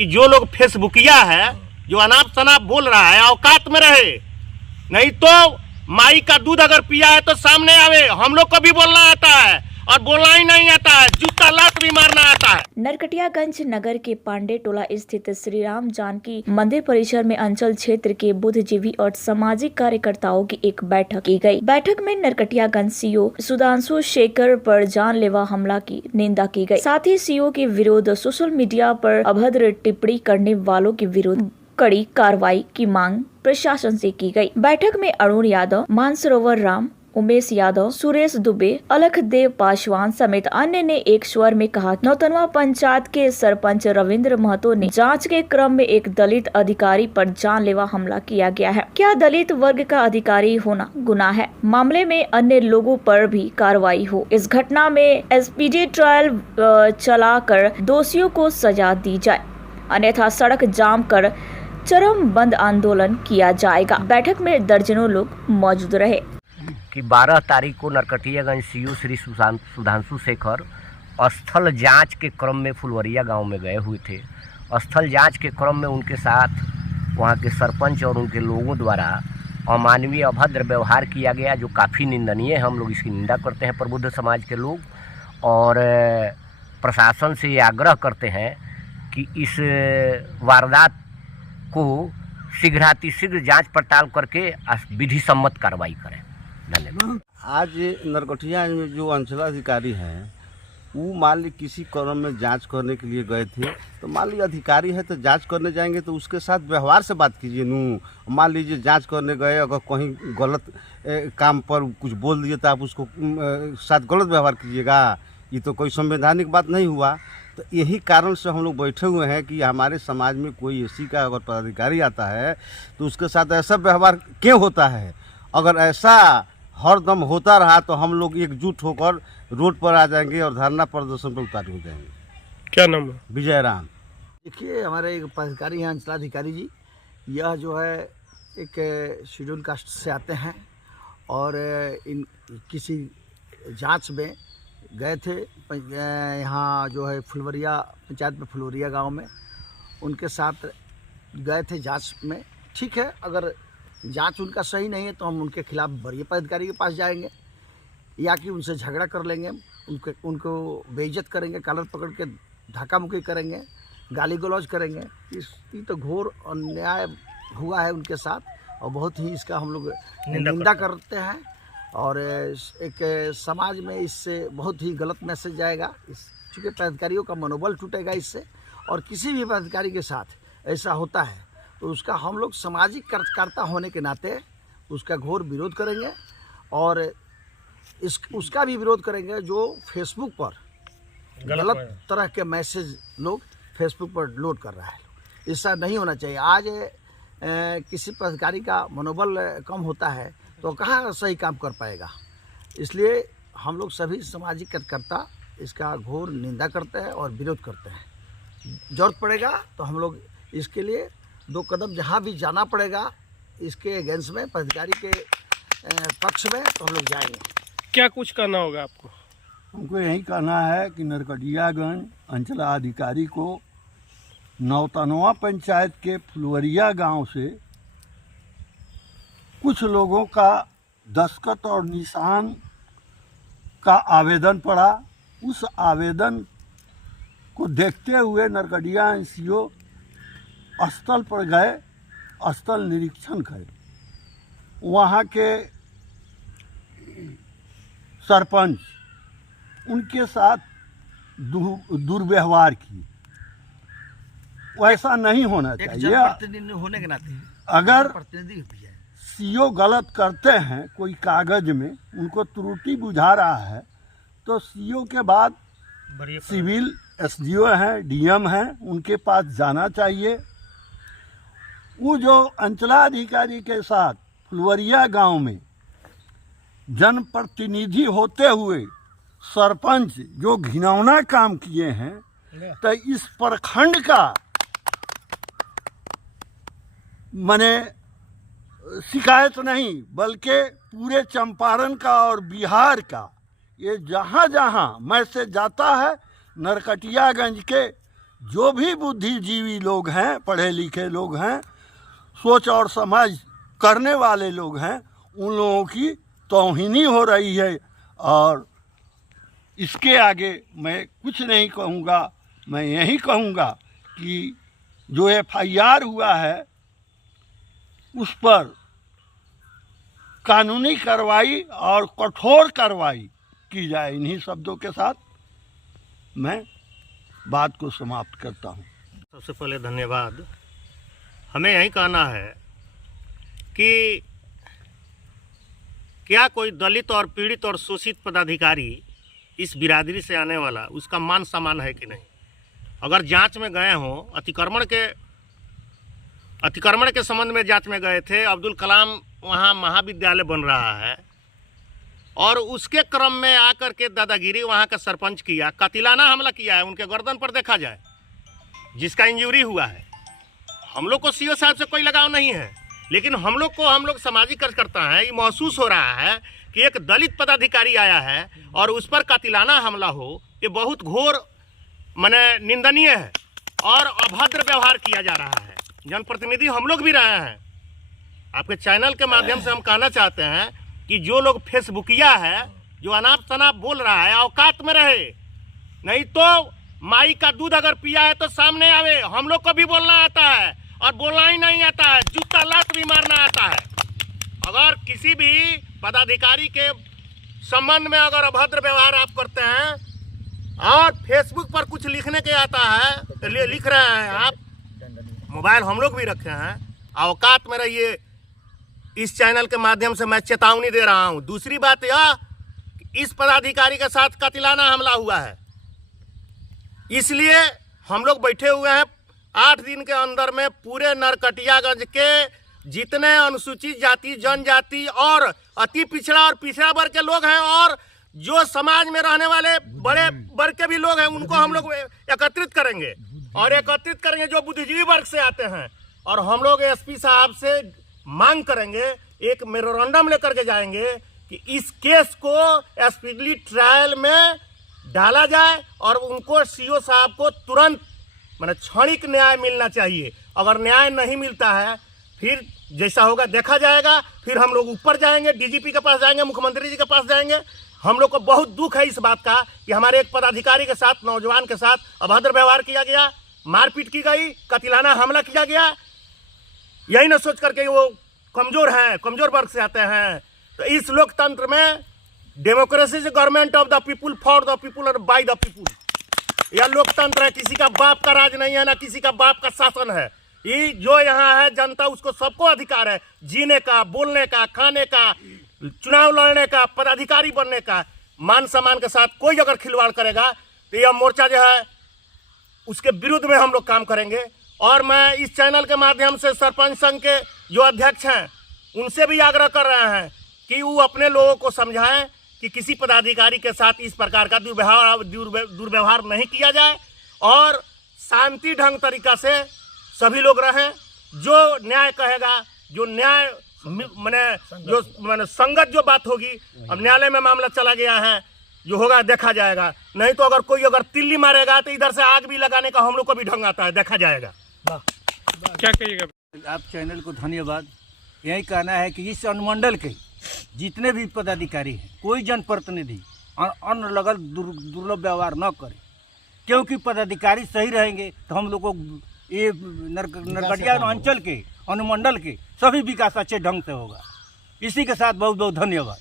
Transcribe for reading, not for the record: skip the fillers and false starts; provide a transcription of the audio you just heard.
कि जो लोग फेसबुकिया है, जो अनाप शनाप बोल रहा है, औकात में रहे, नहीं तो माई का दूध अगर पिया है तो सामने आवे। हम लोग को भी बोलना आता है और बोलना ही नहीं आता है, जूता लात भी मारना आता है। नरकटियागंज नगर के पांडे टोला स्थित श्री राम जानकी मंदिर परिसर में अंचल क्षेत्र के बुद्धिजीवी और सामाजिक कार्यकर्ताओं की एक बैठक की गई। बैठक में नरकटियागंज सीओ सुधांशु शेखर पर जानलेवा हमला की निंदा की गई। साथ ही सीओ के विरोध सोशल मीडिया पर अभद्र टिप्पणी करने वालों के विरुद्ध कड़ी कार्रवाई की मांग प्रशासन से की गई। बैठक में अरुण यादव, मानसरोवर राम, उमेश यादव, सुरेश दुबे, अलखदेव पासवान समेत अन्य ने एक स्वर में कहा, नौतनवा पंचायत के सरपंच रविंद्र महतो ने जांच के क्रम में एक दलित अधिकारी पर जानलेवा हमला किया गया है। क्या दलित वर्ग का अधिकारी होना गुनाह है? मामले में अन्य लोगों पर भी कार्रवाई हो। इस घटना में एसपीडी ट्रायल चलाकर दोषियों को सजा दी जाए, अन्यथा सड़क जाम कर चरम बंद आंदोलन किया जाएगा। बैठक में दर्जनों लोग मौजूद रहे। कि 12 तारीख को नरकटियागंज सीओ श्री सुधांशु शेखर स्थल जांच के क्रम में फुलवरिया गांव में गए हुए थे। स्थल जांच के क्रम में उनके साथ वहां के सरपंच और उनके लोगों द्वारा अमानवीय अभद्र व्यवहार किया गया, जो काफ़ी निंदनीय है। हम लोग इसकी निंदा करते हैं प्रबुद्ध समाज के लोग, और प्रशासन से ये आग्रह करते हैं कि इस वारदात को शीघ्रातिशीघ्र जांच पड़ताल करके विधि सम्मत कार्रवाई करें। धन्यवाद। आज नरकटिया में जो अंचलाधिकारी हैं, वो मान ली किसी क्रम में जांच करने के लिए गए थे, तो मान ली अधिकारी है तो जांच करने जाएंगे तो उसके साथ व्यवहार से बात कीजिए। मान लीजिए जांच करने गए, अगर कहीं गलत काम पर कुछ बोल दिए तो आप उसको साथ गलत व्यवहार कीजिएगा। ये तो कोई संवैधानिक बात नहीं हुआ। तो यही कारण से हम लोग बैठे हुए हैं कि हमारे समाज में कोई एसी का अगर पदाधिकारी आता है तो उसके साथ ऐसा व्यवहार क्यों होता है। अगर ऐसा हर दम होता रहा तो हम लोग एकजुट होकर रोड पर आ जाएंगे और धरना प्रदर्शन पर उतार हो जाएंगे। क्या नाम है? विजय राम। देखिए, हमारे एक पदाधिकारी हैं अंचलाधिकारी जी, यह जो है एक शेड्यूल कास्ट से आते हैं और इन किसी जांच में गए थे यहाँ जो है फुलवरिया पंचायत में, फुलवरिया गांव में उनके साथ गए थे जांच में। ठीक है, अगर जांच उनका सही नहीं है तो हम उनके खिलाफ वरीय पदाधिकारी के पास जाएंगे या कि उनसे झगड़ा कर लेंगे, उनको बेइज्जत करेंगे, कॉलर पकड़ के धक्का मुक्की करेंगे, गाली गलौज करेंगे। ये तो घोर अन्याय हुआ है उनके साथ और बहुत ही इसका हम लोग निंदा करते हैं। और एक समाज में इससे बहुत ही गलत मैसेज जाएगा, चूँकि पदाधिकारियों का मनोबल टूटेगा इससे। और किसी भी पदाधिकारी के साथ ऐसा होता है तो उसका हम लोग सामाजिक कार्यकर्ता होने के नाते उसका घोर विरोध करेंगे और उसका भी विरोध करेंगे जो फेसबुक पर गलत तरह के मैसेज लोग फेसबुक पर लोड कर रहा है। ऐसा नहीं होना चाहिए। आज किसी पदाधिकारी का मनोबल कम होता है तो कहाँ सही काम कर पाएगा। इसलिए हम लोग सभी सामाजिक कार्यकर्ता इसका घोर निंदा करते हैं और विरोध करते हैं। जरूरत पड़ेगा तो हम लोग इसके लिए 2 कदम जहाँ भी जाना पड़ेगा इसके अगेंस्ट में, पदाधिकारी के पक्ष में, तो हम लोग जाएंगे। क्या कुछ करना होगा आपको? हमको यही कहना है कि नरकटियागंज अंचलाधिकारी को नौतनवा पंचायत के फुलवरिया गांव से कुछ लोगों का दस्तखत और निशान का आवेदन पड़ा। उस आवेदन को देखते हुए नरकटियागंज सीओ स्थल पर गए, स्थल निरीक्षण करे। वहाँ के सरपंच उनके साथ दुर्व्यवहार की। वैसा नहीं होना चाहिए। प्रतिनिधि होने के नाते अगर प्रतिनिधि भी है, सीओ गलत करते हैं कोई कागज में, उनको त्रुटि बुझा रहा है तो सीओ के बाद सिविल एसडीओ हैं, डीएम हैं, उनके पास जाना चाहिए। वो जो अंचलाधिकारी के साथ फुलवरिया गांव में जनप्रतिनिधि होते हुए सरपंच जो घिनौना काम किए हैं, तो इस प्रखंड का माने शिकायत नहीं बल्कि पूरे चंपारण का और बिहार का, ये जहाँ जहाँ मैसेज जाता है नरकटियागंज के जो भी बुद्धिजीवी लोग हैं, पढ़े लिखे लोग हैं, सोच और समझ करने वाले लोग हैं, उन लोगों की तौहीनी हो रही है। और इसके आगे मैं कुछ नहीं कहूँगा, मैं यही कहूँगा कि जो FIR हुआ है उस पर कानूनी कार्रवाई और कठोर कार्रवाई की जाए। इन्हीं शब्दों के साथ मैं बात को समाप्त करता हूँ। सबसे पहले धन्यवाद। हमें यही कहना है कि क्या कोई दलित और पीड़ित और शोषित पदाधिकारी इस बिरादरी से आने वाला, उसका मान सम्मान है कि नहीं? अगर जांच में गए हों, अतिक्रमण के संबंध में जांच में गए थे, अब्दुल कलाम वहाँ महाविद्यालय बन रहा है और उसके क्रम में आकर के दादागिरी वहाँ का सरपंच किया, कातिलाना हमला किया है, उनके गर्दन पर देखा जाए, जिसका इंजरी हुआ है। हम लोग को सीओ साहब से कोई लगाव नहीं है, लेकिन हम लोग सामाजिक कार्यकर्ता हैं, ये महसूस हो रहा है कि एक दलित पदाधिकारी आया है और उस पर कातिलाना हमला हो, ये बहुत घोर माने निंदनीय है और अभद्र व्यवहार किया जा रहा है। जनप्रतिनिधि हम लोग भी रहे हैं। आपके चैनल के माध्यम से हम कहना चाहते हैं कि जो लोग फेसबुकिया है, जो अनाप शनाप बोल रहा है, औकात में रहे, नहीं तो माई का दूध अगर पिया है तो सामने आवे। हम लोग को भी बोलना आता है और बोलना ही नहीं आता है, जूता लात भी मारना आता है। अगर किसी भी पदाधिकारी के संबंध में अगर अभद्र व्यवहार आप करते हैं और फेसबुक पर कुछ लिखने के आता है, तो लिख रहे हैं आप, मोबाइल हम लोग भी रखे हैं, औकात में रहिए। इस चैनल के माध्यम से मैं चेतावनी दे रहा हूं। दूसरी बात यह, इस पदाधिकारी के साथ कातिलाना हमला हुआ है, इसलिए हम लोग बैठे हुए हैं 8 दिन के अंदर में पूरे नरकटियागंज के जितने अनुसूचित जाति, जनजाति और अति पिछड़ा और पिछड़ा वर्ग के लोग हैं और जो समाज में रहने वाले बड़े वर्ग के भी लोग हैं, उनको हम लोग एकत्रित करेंगे और एकत्रित करेंगे जो बुद्धिजीवी वर्ग से आते हैं। और हम लोग SP साहब से मांग करेंगे, एक मेमोरेंडम लेकर के जाएंगे कि इस केस को स्पीडली ट्रायल में डाला जाए और उनको CO साहब को तुरंत माने क्षणिक न्याय मिलना चाहिए। अगर न्याय नहीं मिलता है, फिर जैसा होगा देखा जाएगा। फिर हम लोग ऊपर जाएंगे, DGP के पास जाएंगे, मुख्यमंत्री जी के पास जाएंगे। हम लोग को बहुत दुख है इस बात का कि हमारे एक पदाधिकारी के साथ, नौजवान के साथ अभद्र व्यवहार किया गया, मारपीट की गई, कातिलाना हमला किया गया। यही न सोच करके वो कमजोर हैं, कमजोर वर्ग से आते हैं। तो इस लोकतंत्र में democracy is government of the people, for the people और बाय द पीपुल। यह लोकतंत्र है, किसी का बाप का राज नहीं है, ना किसी का बाप का शासन है। ये जो यहाँ है जनता, उसको सबको अधिकार है जीने का, बोलने का, खाने का, चुनाव लड़ने का, पदाधिकारी बनने का। मान सम्मान के साथ कोई अगर खिलवाड़ करेगा तो यह मोर्चा जो है उसके विरुद्ध में हम लोग काम करेंगे। और मैं इस चैनल के माध्यम से सरपंच संघ के जो अध्यक्ष हैं उनसे भी आग्रह कर रहे हैं कि वो अपने लोगों को समझाएं कि किसी पदाधिकारी के साथ इस प्रकार का दुर्व्यवहार नहीं किया जाए और शांति ढंग तरीका से सभी लोग रहें। जो न्याय कहेगा, जो न्याय मैंने संगत जो बात होगी, अब न्यायालय में मामला चला गया है, जो होगा देखा जाएगा। नहीं तो अगर कोई अगर तिल्ली मारेगा तो इधर से आग भी लगाने का हम लोग को भी ढंग आता है, देखा जाएगा। क्या कहिएगा आप चैनल को धन्यवाद। यही कहना है कि इस अनुमंडल के जितने भी पदाधिकारी हैं, कोई जनप्रतिनिधि अन्न लगल दुर्लभ व्यवहार न करे, क्योंकि पदाधिकारी सही रहेंगे तो हम लोग को ये नरकटिया अंचल के, अनुमंडल के सभी विकास अच्छे ढंग से होगा। इसी के साथ बहुत बहुत धन्यवाद।